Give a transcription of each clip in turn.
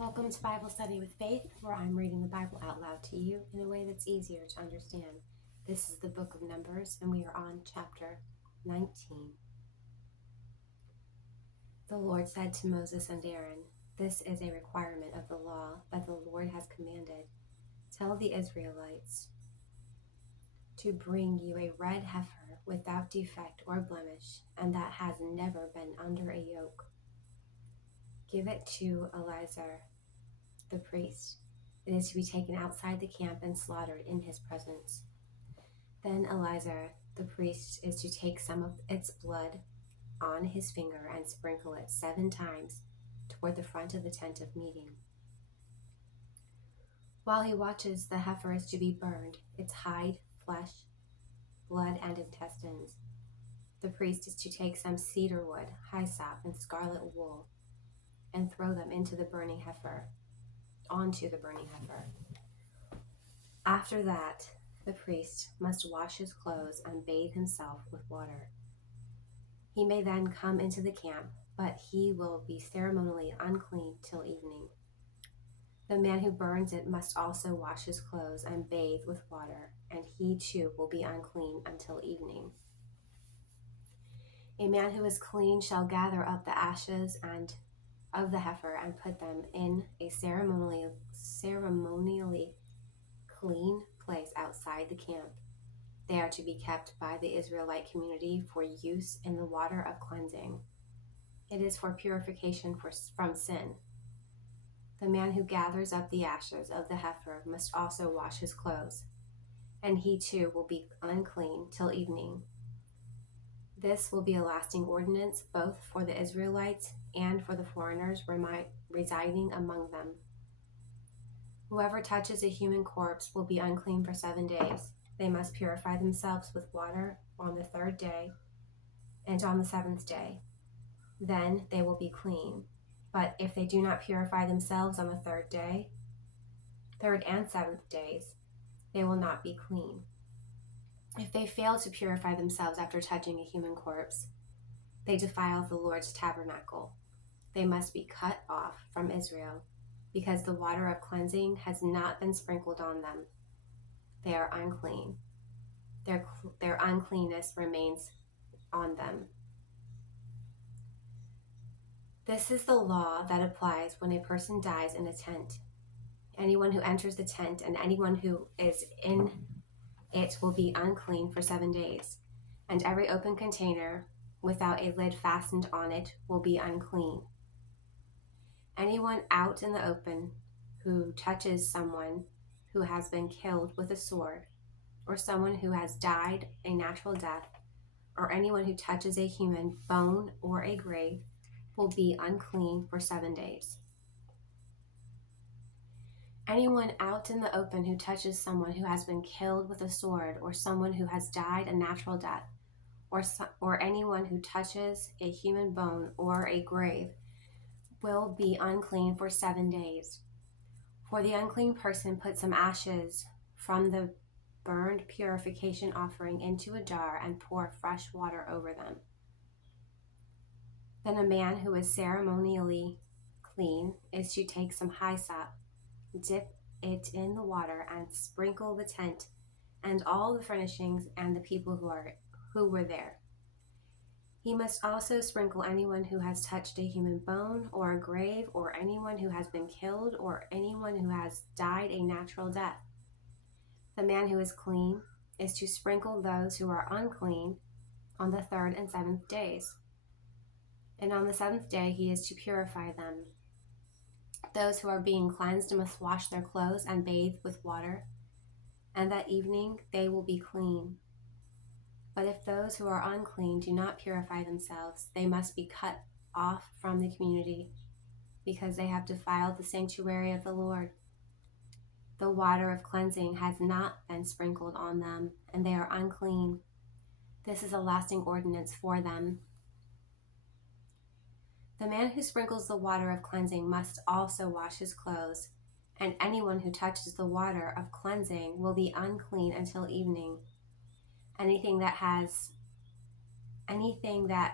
Welcome to Bible Study with Faith, where I'm reading the Bible out loud to you in a way that's easier to understand. This is the book of Numbers, and we are on chapter 19. The Lord said to Moses and Aaron, "This is a requirement of the law that the Lord has commanded. Tell the Israelites to bring you a red heifer without defect or blemish, and that has never been under a yoke. Give it to Eleazar the priest. It is to be taken outside the camp and slaughtered in his presence. Then Eleazar the priest is to take some of its blood on his finger and sprinkle it 7 times toward the front of the tent of meeting. While he watches, the heifer is to be burned, its hide, flesh, blood, and intestines. The priest is to take some cedar wood, hyssop, and scarlet wool and throw them onto the burning heifer. After that, the priest must wash his clothes and bathe himself with water. He may then come into the camp, but he will be ceremonially unclean till evening. The man who burns it must also wash his clothes and bathe with water, and he too will be unclean until evening. A man who is clean shall gather up the ashes of the heifer and put them in a ceremonially clean place outside the camp. They are to be kept by the Israelite community for use in the water of cleansing. It is for purification from sin. The man who gathers up the ashes of the heifer must also wash his clothes, and he too will be unclean till evening. This will be a lasting ordinance both for the Israelites and for the foreigners residing among them. Whoever touches a human corpse will be unclean for 7 days. They must purify themselves with water on the 3rd day and on the 7th day. Then they will be clean. But if they do not purify themselves on the 3rd and 7th days, they will not be clean. If they fail to purify themselves after touching a human corpse, they defile the Lord's tabernacle. They must be cut off from Israel, because the water of cleansing has not been sprinkled on them. They are unclean. Their uncleanness remains on them. This is the law that applies when a person dies in a tent. Anyone who enters the tent and anyone who is in it will be unclean for 7 days, and every open container without a lid fastened on it will be unclean. Anyone out in the open who touches someone who has been killed with a sword, or someone who has died a natural death, or anyone who touches a human bone or a grave will be unclean for 7 days. Anyone out in the open who touches someone who has been killed with a sword, or someone who has died a natural death, or anyone who touches a human bone or a grave will be unclean for 7 days. For the unclean person put some ashes from the burned purification offering into a jar and pour fresh water over them. Then a man who is ceremonially clean is to take some hyssop, dip it in the water, and sprinkle the tent and all the furnishings and the people who were there. He must also sprinkle anyone who has touched a human bone or a grave, or anyone who has been killed, or anyone who has died a natural death. The man who is clean is to sprinkle those who are unclean on the 3rd and 7th days. And on the 7th day he is to purify them. Those who are being cleansed must wash their clothes and bathe with water, and that evening they will be clean. But if those who are unclean do not purify themselves, they must be cut off from the community, because they have defiled the sanctuary of the Lord. The water of cleansing has not been sprinkled on them, and they are unclean. This is a lasting ordinance for them. The man who sprinkles the water of cleansing must also wash his clothes, and anyone who touches the water of cleansing will be unclean until evening. Anything that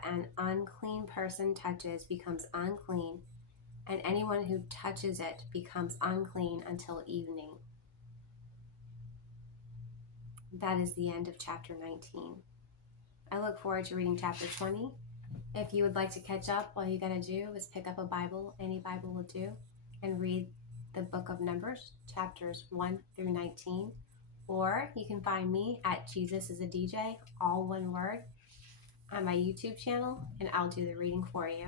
an unclean person touches becomes unclean and anyone who touches it becomes unclean until evening. That is the end of chapter 19. I look forward to reading chapter 20. If you would like to catch up, all you gotta do is pick up a Bible, any Bible will do, and read the book of Numbers, chapters 1 through 19. Or you can find me at Jesus is a DJ, all one word, on my YouTube channel, and I'll do the reading for you.